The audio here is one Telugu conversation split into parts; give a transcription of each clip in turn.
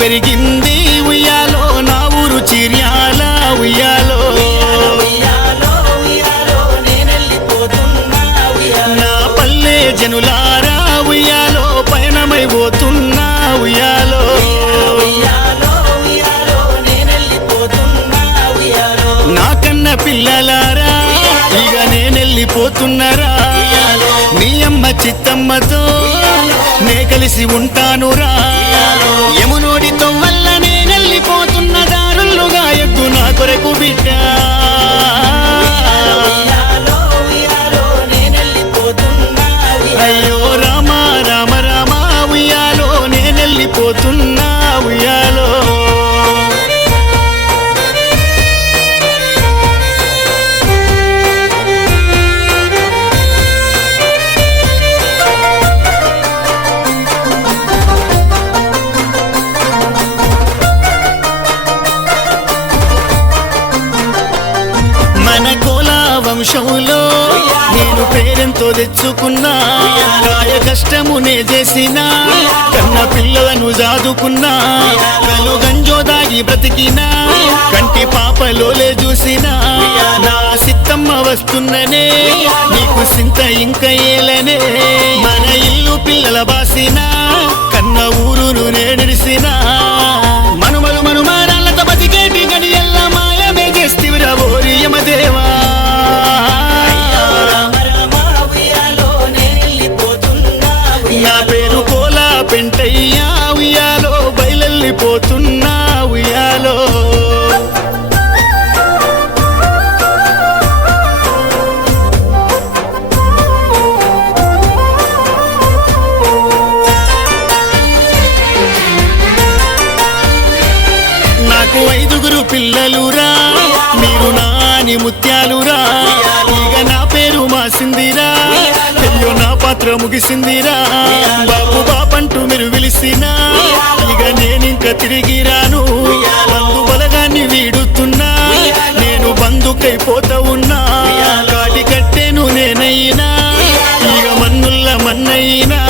పెరిగింది ఉయ్యాలో నా ఊరు చిర్యాల ఉయ్యాలో నా పల్లె జనులారా ఉయ్యాలో పయనమై పోతున్నా ఉయ్యాలో నా కన్న పిల్లలారా ఇక నేనెళ్ళిపోతున్నారా నీ అమ్మ చిత్తమ్మతో నే కలిసి ఉంటానురా యమునోడితో వల్ల నేనెళ్ళిపోతున్న దారులుగా ఎద్దు నా కొరకు బిడ్డ అయ్యో రామ రామ రామ ఉయ్యాలో నేనెళ్ళిపోతున్నా ఉయ్యాలో వంశంలో నేను పేరెంతో తెచ్చుకున్నా కాయ కష్టమునే చేసినా కన్న పిల్లలను జాదుకున్నా కలు గంజో దాగి బ్రతికినా కంటి పాపలోలే చూసినా నా సిత్తమ్మ వస్తున్ననే నీకు సింత ఇంక ఏలనే మన ఇల్లు పిల్లల బాసినా కన్న ఊరును నేడిసినా మనుమలు మనుమారాలతో బతికేటి గడియల్ల మాయమే చేస్తివిరా ఓరి యమదేవా నా పేరు కోలా పెంటయ్యా ఉయ్యాలో బయలెళ్ళిపోతున్నా ఉయ్యాలో నాకు 5 పిల్లలురా మీరు నాని ముత్యాలురా ఇక నా పేరు మాసిందిరా అయ్యో నా పాత్ర ముగిసిందిరా బాబు బాపంటూ మీరు పిలిసినా ఇక నేనింక తిరిగి రాను బంధు బలగాన్ని వీడుతున్నా నేను బంధుకైపోతా ఉన్నా కాటి కట్టేను నేనైనా ఇక మన్నుల్ల మన్నయినా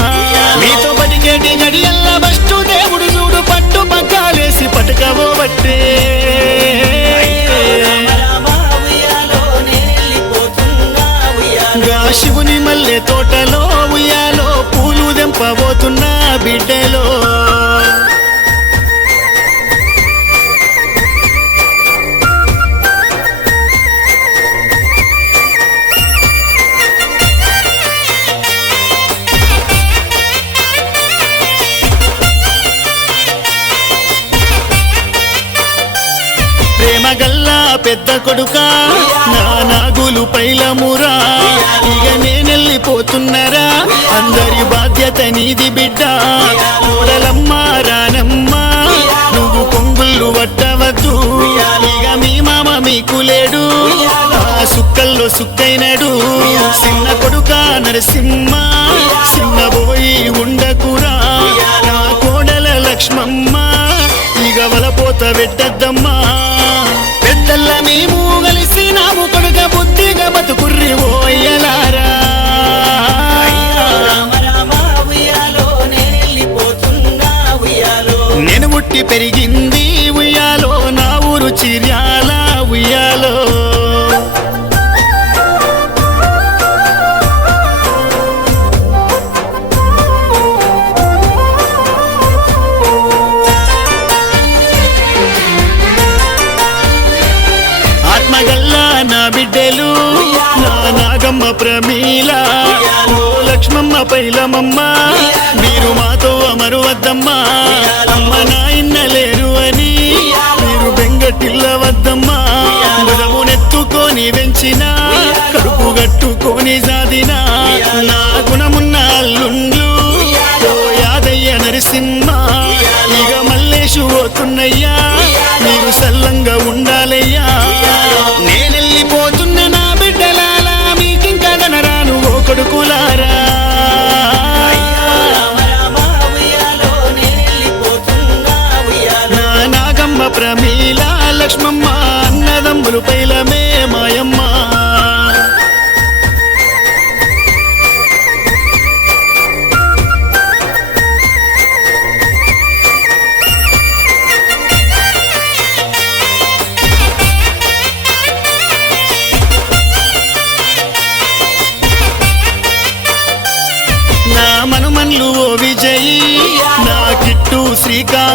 మీతో బతికేటి గడియల్ల బస్టు దేవుడు చూడు పట్టు పగ్గాలేసి పట్టుకవో బట్టే శివుని మల్లె తోటలో ఉయ్యాలో పూలు దెంపబోతున్నా బిడ్డలో ప్రేమగల్లా పెద్ద కొడుకా నా నాగులు పైలమురా ఇక నేనెళ్ళిపోతున్నారా అందరి బాధ్యత నీది బిడ్డ కూడలమ్మ రానమ్మా నువ్వు కొంగుళ్ళు పట్టవద్దు ఇక మీ మామ మీకు లేడు ఆ సుక్కల్లో సుక్కైనడు చిన్న కొడుక నరసింహ చిన్నబోయి ఉండకురా నా కోడల లక్ష్మమ్మ ఇక వలపోత పెట్టద్దమ్మా పెద్దల్ల మేము కలిసి నాము కొడుక బుద్ధిగా బతుకుర్రి ఓయ్యలారా నేను ముట్టి పెరిగింది ఉయ్యాలో నా ఊరు చిర్యాల ఉయ్యాలో నా బిడ్డలు నా నాగమ్మ ప్రమీల ఓ లక్ష్మమ్మ పైలమమ్మ మీరు మాతో అమరు వద్దమ్మా అమ్మ నాయన్న లేరు అని మీరు బెంగటిల్ల వద్దమ్మా బుధమునెత్తుకొని వెంచిన కడుపు గట్టుకొని సాదిన నా గుణమున్న అల్లుండ్లు ఓ యాదయ్య నరసింహ ఇక మల్లేషు పోతున్నయ్యా మీరు సల్లంగా ఉండాలయ్యా నేనెళ్ళిపోతున్న నా బిడ్డలాలా మీకింకా గనరాను ఓ కొడుకులారా నా నాగమ్మ ప్రమీల లక్ష్మమ్మ అన్నదమ్ములు పైలమే మాయమ్మ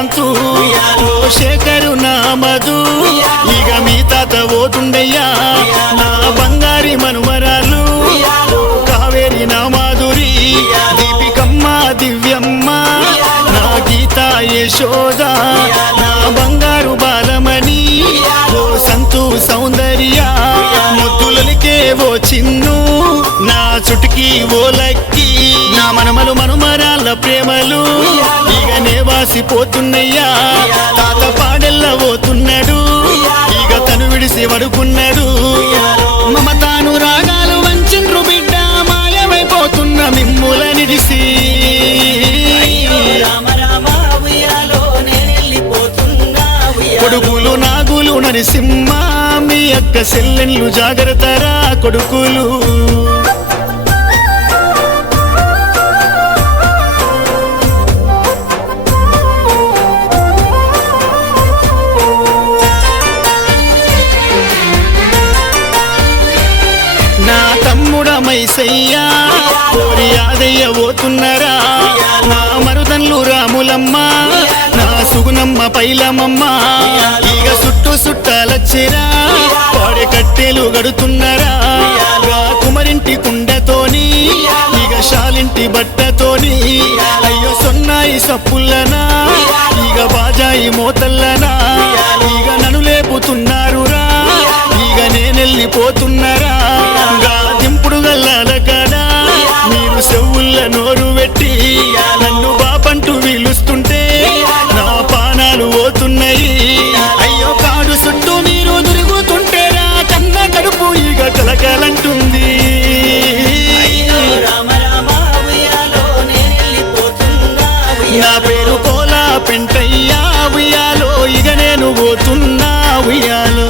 శ్రీకాంతు ఓ శేఖరు నా మధు ఇక మీ తాత పోతుండయ్యా నా బంగారి మనుమరాలు కావేరి నా మాధురి దీపికమ్మ దివ్యమ్మ నా గీత యశోద నా బంగారు బాలమణి ఓ సంతు సౌందర్య ముద్దులకే ఓ చిన్ను నా చుటికి ఓ లక్కి నా మనమలు మనుమరాళ్ళ ప్రేమలు ఇకనే వాసిపోతున్నయ్యా తాత పాడెల్ల పోతున్నాడు ఇక తను విడిసి పడుకున్నాడు మమతాను రాగాలు వంచిండ్రు బిడ్డ మాయమైపోతున్న మిమ్ముల నిడిసి కొడుకులు నాగులు నరసింహ మీ అక్క సెల్లెన్లు జాగ్రత్తరా కొడుకులు నా తమ్ముడ మైసయ్యా కోరి యాదయ్య పోతున్నారా నా మరుదన్లు రాములమ్మ నా సుగునమ్మ పైలమమ్మ ఇక చుట్టూ చుట్టాలచ్చిరా వాడే కట్టెలు గడుతున్నారా కుమరింటి కుండతోని ఇక షాలింటి బట్టతోని అయ్యో సొన్నాయి సప్పుల్లనా ఇక బాజాయి మోతల్లనా ఇక నన్ను లేపుతున్నారురా ఇక నేనెళ్ళిపోతున్నారా దింపుడు గల్లాల కాడా మీరు చెవుల్ల నోరు పెట్టి నన్ను బాపంటూ వీలుస్తుంటే నా పానాలు పోతున్నాయి అయ్యో కాడు చుట్టూ మీరు తిరుగుతుంటేరా కన్న కడుపు ఇక కలకలంటుంది నా పేరు కోలా పెంటయ్యా ఉయ్యాలో ఇక నేను పోతున్నా ఉయ్యాలో